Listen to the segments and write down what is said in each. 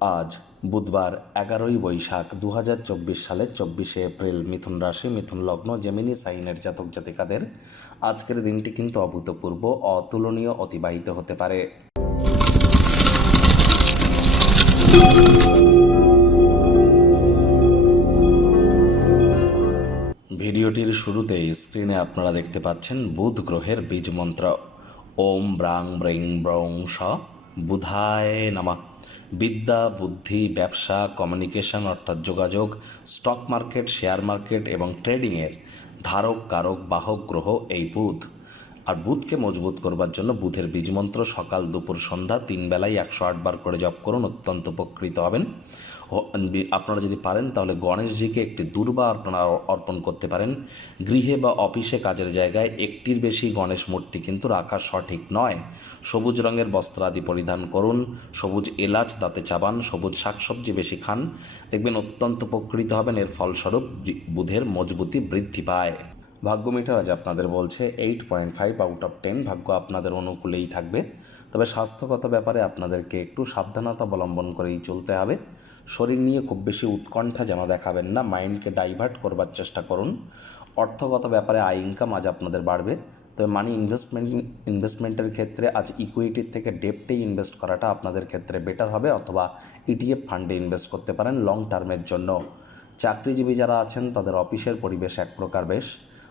আজ বুধবার এগারোই বৈশাখ দু হাজার চব্বিশ সালের চব্বিশে এপ্রিল মিথুন রাশি, মিথুন লগ্ন, জেমিনি সাইনের জাতক জাতিকাদের আজকের দিনটি কিন্তু অভূতপূর্ব, অতুলনীয়, অতিবাহিত হতে পারে। ভিডিওটির শুরুতেই স্ক্রিনে আপনারা দেখতে পাচ্ছেন বুধ গ্রহের বীজ মন্ত্র। ওম ব্রাং ব্রিং ব্রং স বুধায় নামা। বিদ্যা, বুদ্ধি, ব্যবসা, কমিউনিকেশন অর্থাৎ যোগাযোগ, স্টক মার্কেট, শেয়ার মার্কেট এবং ট্রেডিংয়ের ধারক, কারক, বাহক, গ্রহ এই বুধ। আর বুধকে মজবুত করবার জন্য বুধের বীজমন্ত্র সকাল, দুপুর, সন্ধ্যা তিন বেলায় একশো আটবার করে জপ করুন, অত্যন্ত উপকৃত হবেন। আপনারা যদি পারেন, তাহলে গণেশজিকে একটি দুর্বা আপনারা অর্পণ করতে পারেন। গৃহে বা অফিসে কাজের জায়গায় একটির বেশি গণেশ মূর্তি কিন্তু রাখা সঠিক নয়। সবুজ রঙের বস্ত্র আদি পরিধান করুন, সবুজ এলাচ দাঁতে চাবান, সবুজ শাকসবজি বেশি খান। দেখবেন অত্যন্ত উপকৃত হবেন, এর ফলস্বরূপ বুধের মজবুতি বৃদ্ধি পায়। ভাগ্য মিটার আজ আপনাদের বলছে eight point five out of ten ভাগ্য আপনাদের অনুকূলেই থাকবে। তবে স্বাস্থ্যগত ব্যাপারে আপনাদেরকে একটু সাবধানতা অবলম্বন করেই চলতে হবে। শরীর নিয়ে খুব বেশি উৎকণ্ঠা যেন দেখাবেন না, মাইন্ডকে ডাইভার্ট করবার চেষ্টা করুন। অর্থগত ব্যাপারে আয় ইনকাম আজ আপনাদের বাড়বে। তবে মানি ইনভেস্টমেন্ট ইনভেস্টমেন্টের ক্ষেত্রে আজ ইকুইটির থেকে ডেপটেই ইনভেস্ট করাটা আপনাদের ক্ষেত্রে বেটার হবে অথবা ইটিএফ ফান্ডে ইনভেস্ট করতে পারেন লং টার্মের জন্য। চাকরিজীবী যারা আছেন, তাদের অফিসের পরিবেশ এক প্রকার বেশ।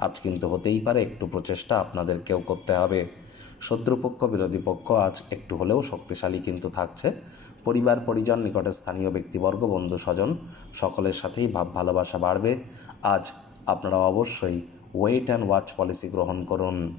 আজ কিন্তু হতেই পারে একটু প্রচেষ্টা আপনাদেরকেও করতে হবে। শত্রুপক্ষ, বিরোধী পক্ষ আজ একটু হলেও শক্তিশালী কিন্তু থাকছে। পরিবার, পরিজন, নিকটে স্থানীয় ব্যক্তিবর্গ, বন্ধু, স্বজন, সকলের সাথেই ভাব, ভালোবাসা বাড়বে। আজ আপনারা অবশ্যই ওয়েট অ্যান্ড ওয়াচ পলিসি গ্রহণ করুন।